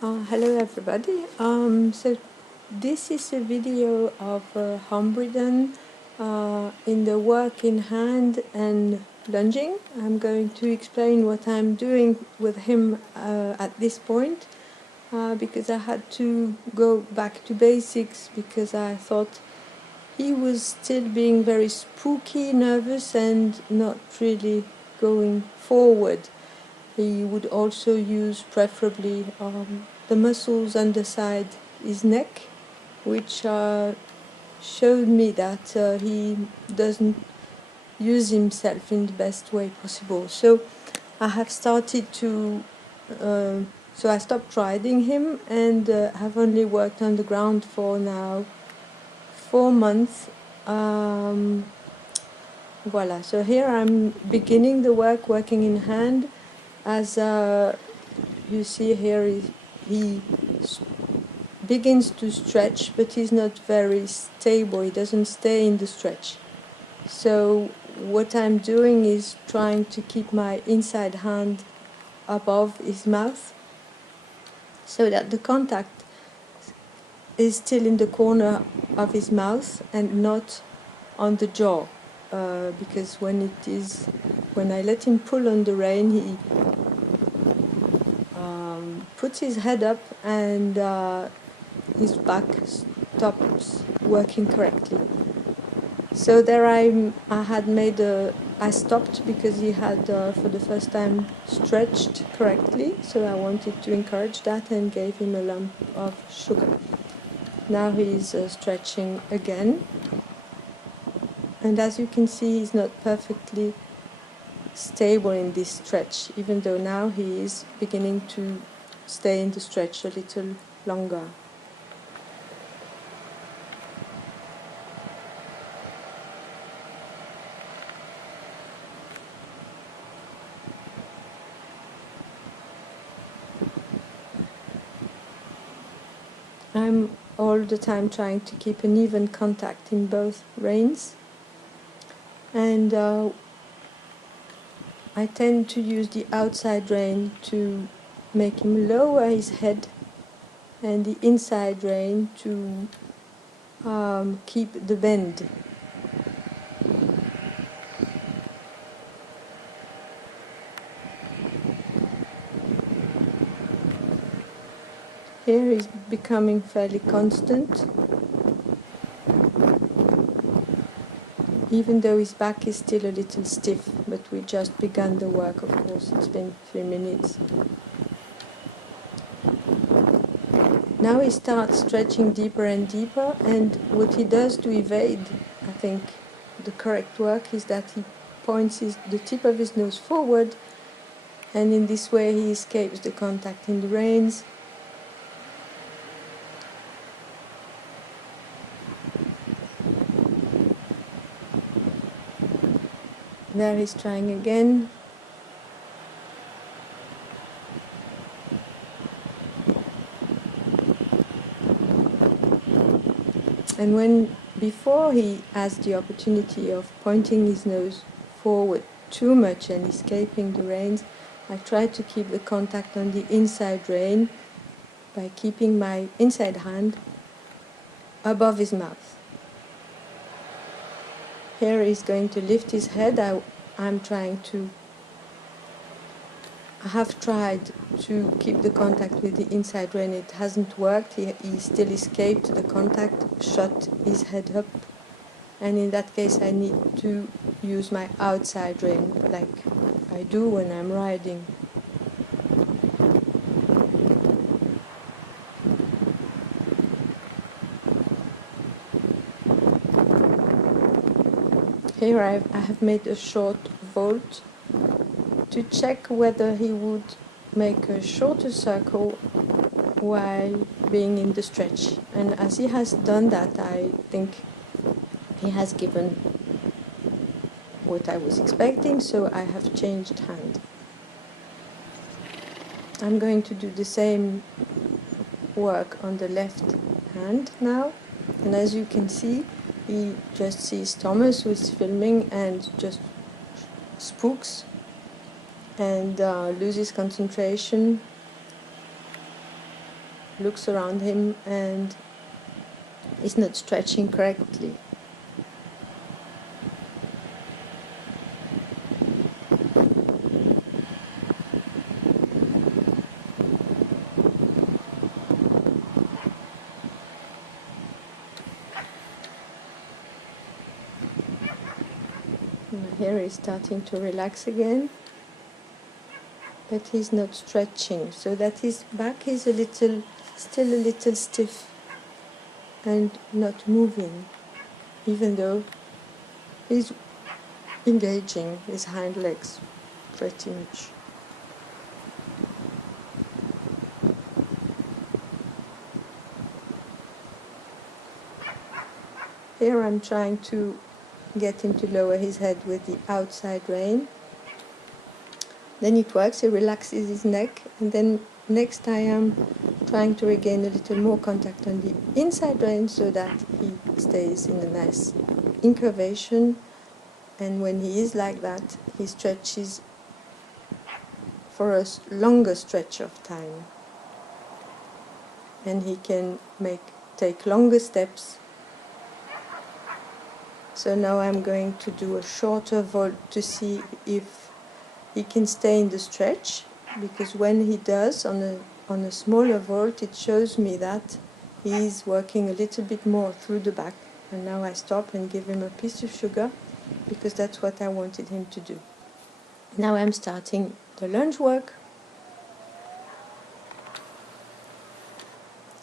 Hello everybody. So this is a video of Humbridon in the work in hand and lunging. I'm going to explain what I'm doing with him at this point because I had to go back to basics because I thought he was still being very spooky, nervous and not really going forward. He would also use preferably the muscles underside his neck, which showed me that he doesn't use himself in the best way possible. So I have started to, so I stopped riding him and have only worked on the ground for now 4 months. Voila, so here I'm beginning the work, working in hand. As you see here, he begins to stretch, but he's not very stable. He doesn't stay in the stretch. So what I'm doing is trying to keep my inside hand above his mouth so that the contact is still in the corner of his mouth and not on the jaw. Because when I let him pull on the rein, he puts his head up and his back stops working correctly. So there I stopped because he had for the first time stretched correctly, so I wanted to encourage that and gave him a lump of sugar. Now he's stretching again, and as you can see, he's not perfectly stable in this stretch, even though now he is beginning to stay in the stretch a little longer. I'm all the time trying to keep an even contact in both reins, and I tend to use the outside rein to make him lower his head and the inside rein to keep the bend. Here is becoming fairly constant, even though his back is still a little stiff, but we just begun the work, of course. It's been 3 minutes. Now he starts stretching deeper and deeper, and what he does to evade, I think, the correct work is that he points the tip of his nose forward, and in this way he escapes the contact in the reins. There he's trying again. And before he has the opportunity of pointing his nose forward too much and escaping the reins, I try to keep the contact on the inside rein by keeping my inside hand above his mouth. Here he's going to lift his head. I have tried to keep the contact with the inside rein. It hasn't worked. He still escaped the contact, shot his head up, and in that case I need to use my outside rein like I do when I'm riding. Here I have made a short vault to check whether he would make a shorter circle while being in the stretch. And as he has done that, I think he has given what I was expecting, so I have changed hand. I'm going to do the same work on the left hand now, and as you can see, he just sees Thomas, who is filming, and just spooks and loses concentration looks around him and is not stretching correctly. Here he's starting to relax again, but he's not stretching, so that his back is still a little stiff and not moving, even though he's engaging his hind legs pretty much. Here I'm trying to get him to lower his head with the outside rein. Then it works, he relaxes his neck, and then next I am trying to regain a little more contact on the inside rein so that he stays in a nice incurvation, and when he is like that, he stretches for a longer stretch of time, and he can take longer steps. So now I'm going to do a shorter vault to see if he can stay in the stretch, because when he does on a smaller vault, it shows me that he is working a little bit more through the back. And now I stop and give him a piece of sugar, because that's what I wanted him to do. Now I'm starting the lunge work.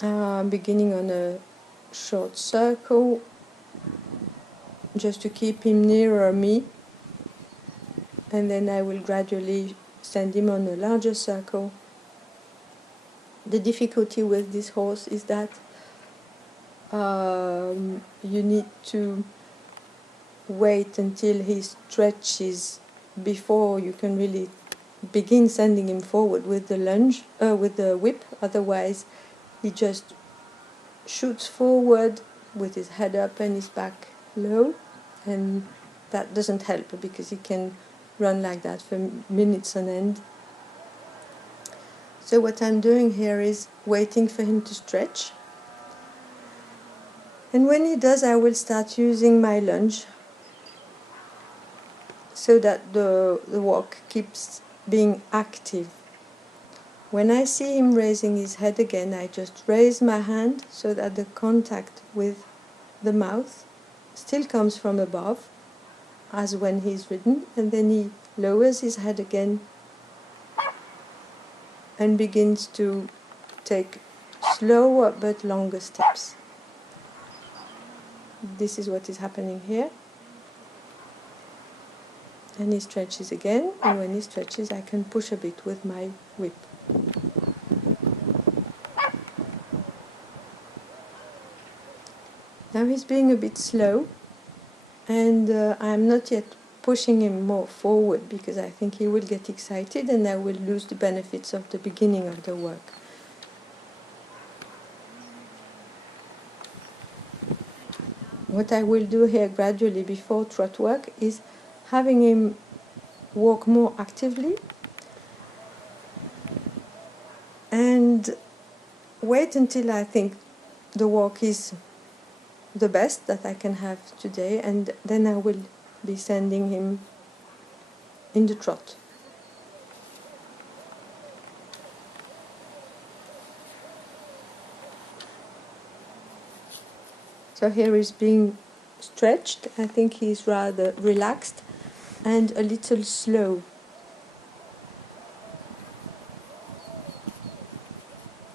I'm beginning on a short circle, just to keep him nearer me, and then I will gradually send him on a larger circle. The difficulty with this horse is that you need to wait until he stretches before you can really begin sending him forward with the lunge, with the whip. Otherwise, he just shoots forward with his head up and his back low, and that doesn't help because he can run like that for minutes on end. So what I'm doing here is waiting for him to stretch, and when he does, I will start using my lunge so that the walk keeps being active. When I see him raising his head again, I just raise my hand so that the contact with the mouth still comes from above, as when he's ridden, and then he lowers his head again and begins to take slower but longer steps. This is what is happening here. And he stretches again, and when he stretches, I can push a bit with my whip. Now he's being a bit slow, and I'm not yet pushing him more forward because I think he will get excited and I will lose the benefits of the beginning of the work. What I will do here gradually before trot work is having him walk more actively and wait until I think the walk is the best that I can have today, and then I will be sending him in the trot. So here he's being stretched. I think he's rather relaxed and a little slow.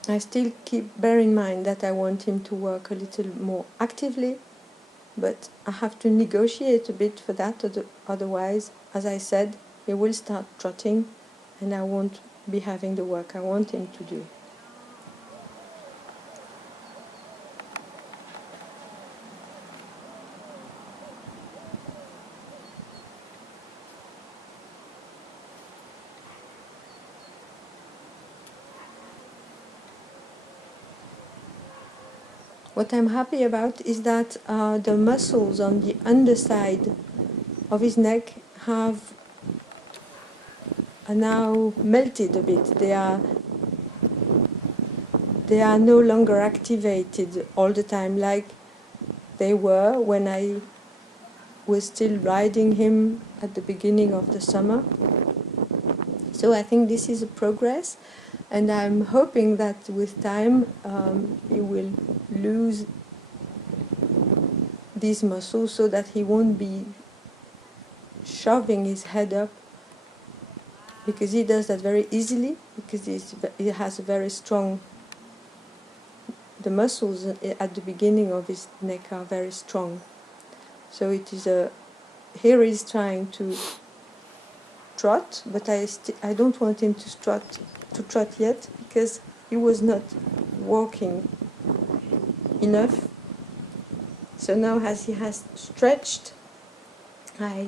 I still bear in mind that I want him to work a little more actively, but I have to negotiate a bit for that, otherwise, as I said, he will start trotting and I won't be having the work I want him to do. What I'm happy about is that the muscles on the underside of his neck are now melted a bit. They they are no longer activated all the time like they were when I was still riding him at the beginning of the summer. So I think this is a progress, and I'm hoping that with time he will lose these muscles so that he won't be shoving his head up, because he does that very easily, because he has a very strong, the muscles at the beginning of his neck are very strong. So it is here he's trying to trot, but I don't want him to trot yet, because he was not walking enough. So now as he has stretched, I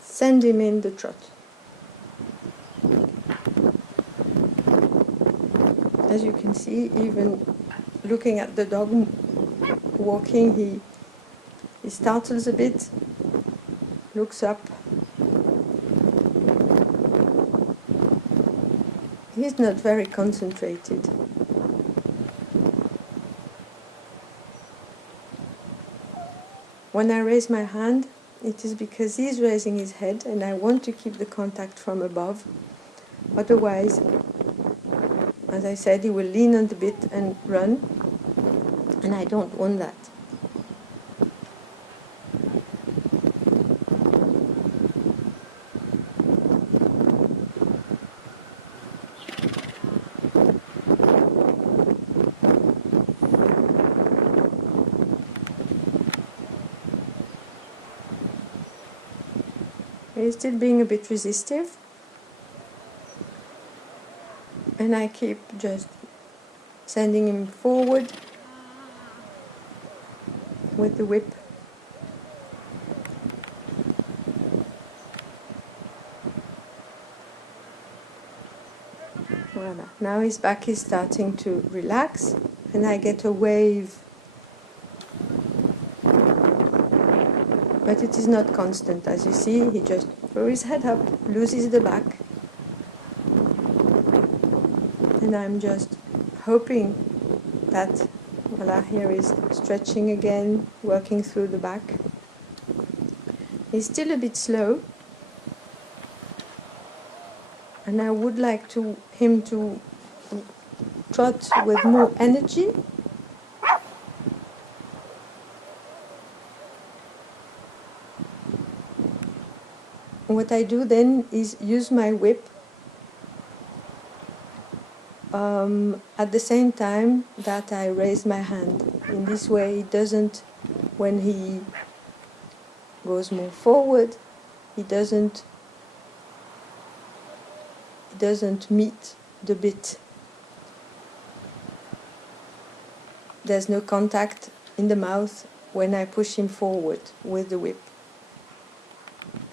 send him in the trot. As you can see, even looking at the dog walking, he startles a bit, looks up. He's not very concentrated. When I raise my hand, it is because he's raising his head and I want to keep the contact from above. Otherwise, as I said, he will lean on the bit and run, and I don't want that. He's still being a bit resistive, and I keep just sending him forward with the whip. Voila. Now his back is starting to relax, and I get a wave. But it is not constant. As you see, he just throws his head up, loses the back. And I'm just hoping that, voila, here is stretching again, working through the back. He's still a bit slow, and I would like him to trot with more energy. What I do then is use my whip at the same time that I raise my hand. In this way, he doesn't, when he goes more forward, he doesn't meet the bit. There's no contact in the mouth when I push him forward with the whip.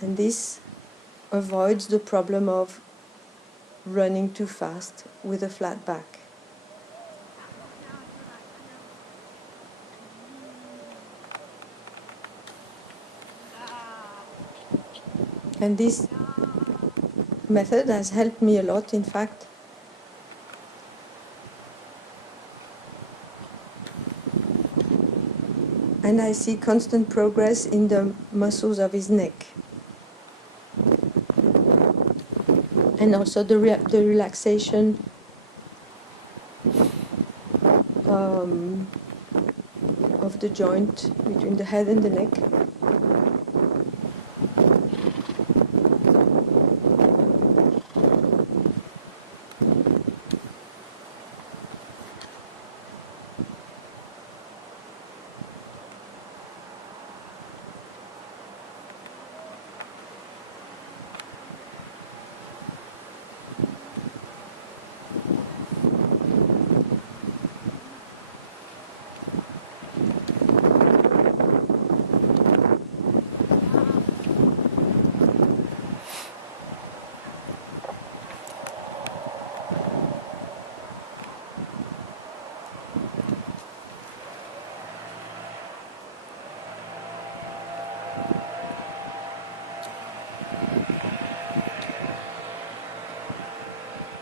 And this avoids the problem of running too fast with a flat back. And this method has helped me a lot, in fact. And I see constant progress in the muscles of his neck. And also the relaxation of the joint between the head and the neck.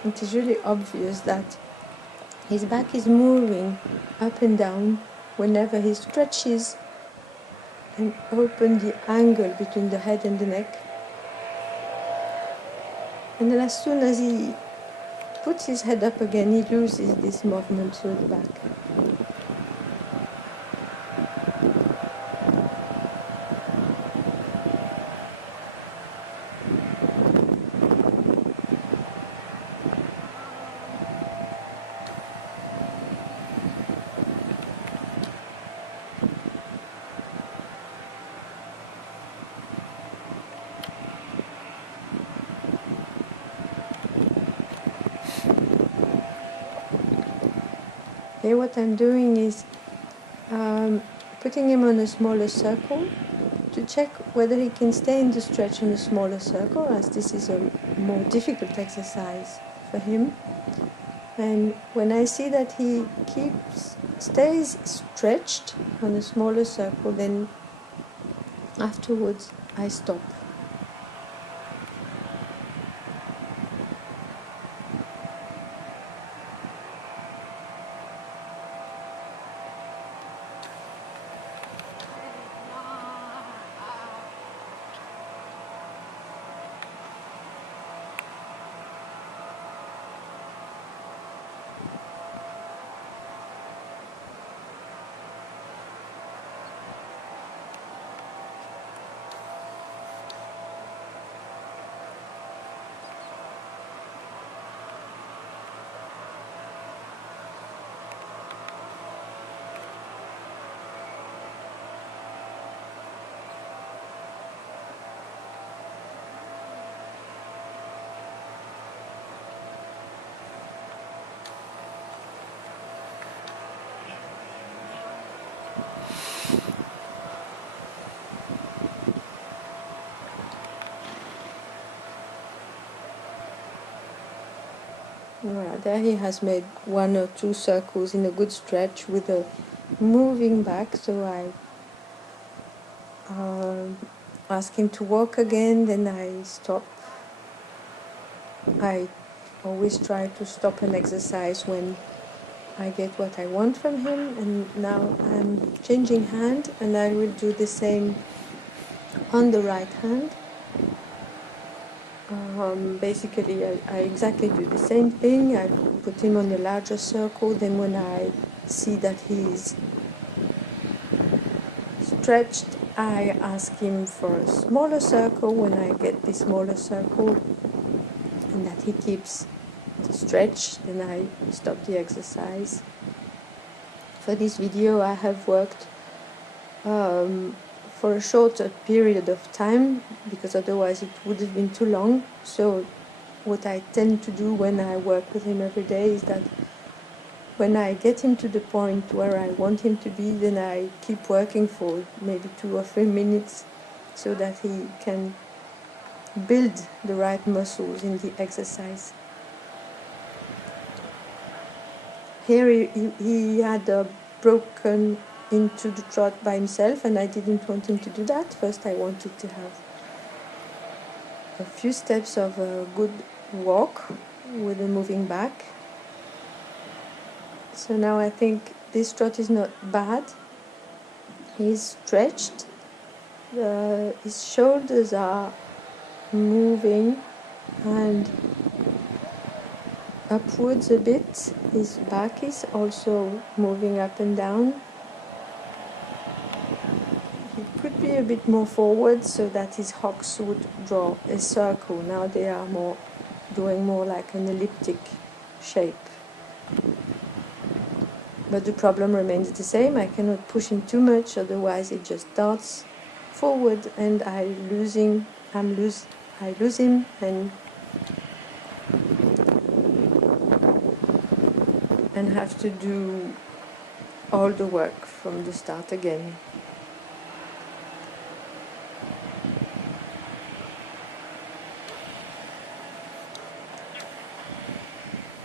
It is really obvious that His back is moving up and down whenever he stretches and opens the angle between the head and the neck. And then as soon as he puts his head up again, he loses this movement through the back. Here what I'm doing is putting him on a smaller circle to check whether he can stay in the stretch on a smaller circle, as this is a more difficult exercise for him. And when I see that he stays stretched on a smaller circle, then afterwards I stop. Well, there he has made 1 or 2 circles in a good stretch with a moving back, so I ask him to walk again, then I stop. I always try to stop an exercise when I get what I want from him, and now I'm changing hand, and I will do the same on the right hand. Basically, I exactly do the same thing. I put him on a larger circle, then when I see that he's stretched, I ask him for a smaller circle. When I get the smaller circle and that he keeps the stretch, then I stop the exercise. For this video I have worked for a shorter period of time, because otherwise it would have been too long. So what I tend to do when I work with him every day is that when I get him to the point where I want him to be, then I keep working for maybe 2 or 3 minutes so that he can build the right muscles in the exercise. Here he had broken into the trot by himself, and I didn't want him to do that. First I wanted to have a few steps of a good walk with a moving back. So now I think this trot is not bad. He's stretched, his shoulders are moving and upwards a bit. His back is also moving up and down. He could be a bit more forward so that his hocks would draw a circle. Now they are doing more like an elliptic shape. But the problem remains the same. I cannot push him too much, otherwise it just darts forward and I lose him and have to do all the work from the start again.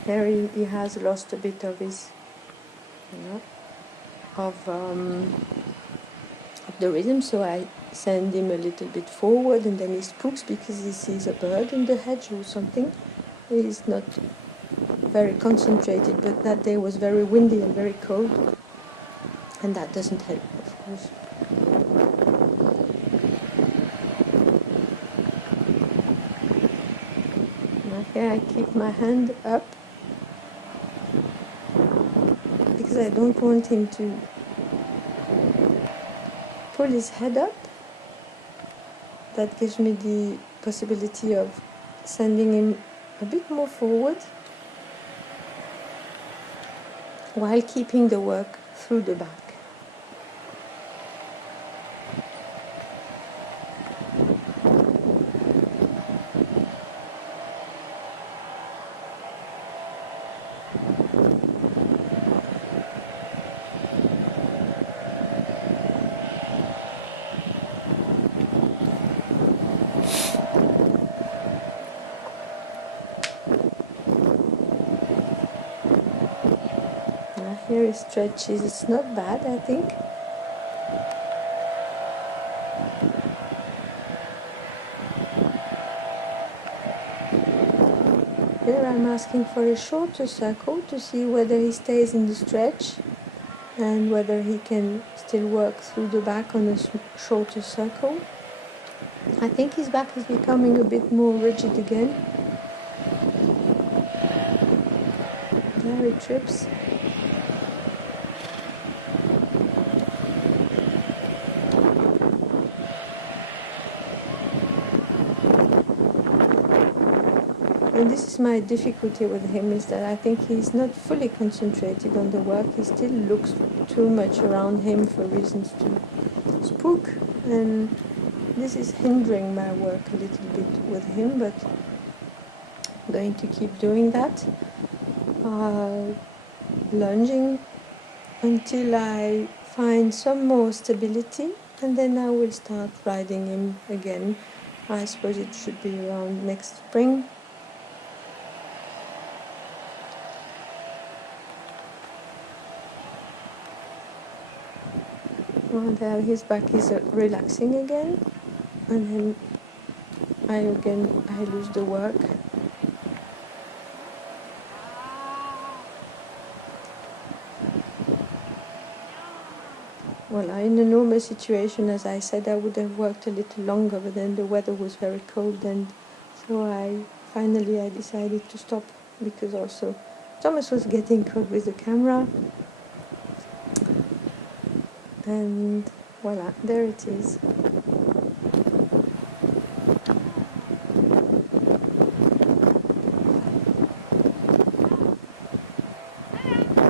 There he has lost a bit of his, of the rhythm, so I send him a little bit forward, and then he spooks because he sees a bird in the hedge or something. He's not very concentrated, but that day was very windy and very cold, and that doesn't help, of course. Now here I keep my hand up because I don't want him to pull his head up. That gives me the possibility of sending him a bit more forward while keeping the work through the back. Here he stretches. It's not bad, I think. Here I'm asking for a shorter circle to see whether he stays in the stretch and whether he can still work through the back on a shorter circle. I think his back is becoming a bit more rigid again. There he trips. And this is my difficulty with him, is that I think he's not fully concentrated on the work. He still looks too much around him for reasons to spook, and this is hindering my work a little bit with him, but I'm going to keep doing that, lunging until I find some more stability, and then I will start riding him again. I suppose it should be around next spring. There his back is relaxing again, and then I lose the work. Well, in a normal situation, as I said, I would have worked a little longer, but then the weather was very cold, and so I decided to stop, because also Thomas was getting caught with the camera. And voila, there it is.